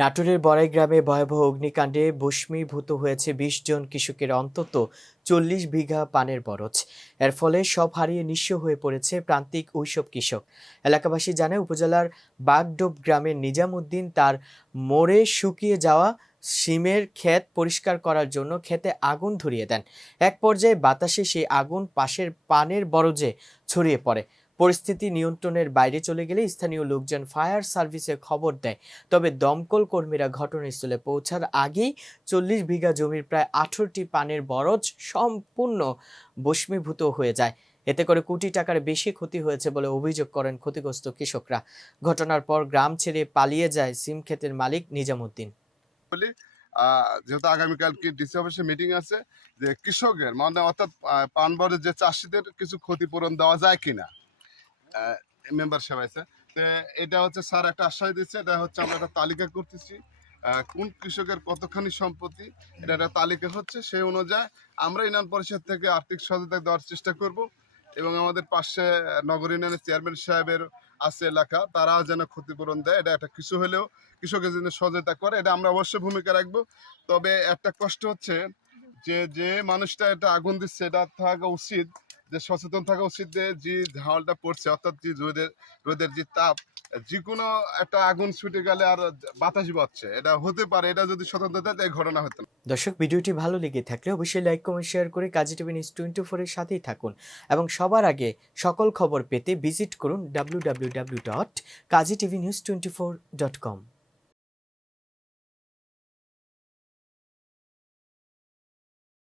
নাটোরের বড়াই গ্রামে ভয়াবহ অগ্নিকাণ্ডে ভস্মীভূত হয়েছে ২০ জন কৃষকের অন্তত ৪০ বিঘা পানের বরজ। এর ফলে সব হারিয়ে নিঃস্ব হয়ে পড়েছে প্রান্তিক ওইসব কৃষক। এলাকাবাসী জানায় উপজেলার বাগডোব গ্রামের নিজামুদ্দিন তার মরে শুকিয়ে যাওয়া সিমের ক্ষেত পরিষ্কার করার জন্য ক্ষেতে আগুন ধরিয়ে দেন। এক পর্যায়ে বাতাসে সেই আগুন পাশের পানের বরজে ছড়িয়ে পড়ে। পরিস্থিতি নিয়ন্ত্রণের বাইরে চলে গেলে স্থানীয় লোকজন ফায়ার সার্ভিসে খবর দেয়। তবে দমকল কর্মীরা ঘটনাস্থলে পৌঁছার আগেই ৪০ বিঘা জমির প্রায় ১৮টি পানের বরজ সম্পূর্ণ ভস্মীভূত হয়ে যায়। এতে করে কোটি টাকার বেশি ক্ষতি হয়েছে বলে অভিযোগ করেন ক্ষতিগ্রস্ত কৃষকরা। ঘটনার পর গ্রাম ছেড়ে পালিয়ে যায় সিম ক্ষেতের মালিক নিজামুদ্দিন। যেহেতু আগামীকালকে ডিসি অফিসে মিটিং আছে, যে কৃষকের মানে অর্থাৎ পানবরের যে চাষিদের কিছু ক্ষতিপূরণ দেওয়া যায় কিনা মেম্বার সাহেব আছে। তো এটা হচ্ছে স্যার একটা আশ্বাস দিচ্ছে, এটা হচ্ছে আমরা একটা তালিকা করতেছি কোন কৃষকের কতখানি সম্পত্তি, এটা একটা তালিকা হচ্ছে। সেই অনুযায়ী আমরা ইউনিয়ন পরিষদ থেকে আর্থিক সহায়তা দেওয়ার চেষ্টা করব এবং আমাদের পাশে নগর ইউনিয়নের চেয়ারম্যান সাহেবের আছে এলাকা, তারা যেন ক্ষতিপূরণ দেয়। এটা একটা কিছু হলেও কৃষকের জন্য সহায়তা করে, এটা আমরা অবশ্যই ভূমিকা রাখবো। তবে একটা কষ্ট হচ্ছে যে মানুষটা এটা আগুন দিচ্ছে, এটা থাকা উচিত যে সচেতন থাকা উচিত যে ঝালটা পড়ছে, অর্থাৎ যে রোদের যে তাপ, যে কোনো একটা আগুন ছুটে গেলে আর বাতাস বাজছে, এটা হতে পারে। এটা যদি সতর্ক থাকে এই ঘটনা হতো না। দর্শক, ভিডিওটি ভালো লেগে থাকলে অবশ্যই লাইক কমেন্ট শেয়ার করে কাজী টিভি নিউজ 24 এর সাথেই থাকুন এবং সবার আগে সকল খবর পেতে ভিজিট করুন www.kazitv news24.com।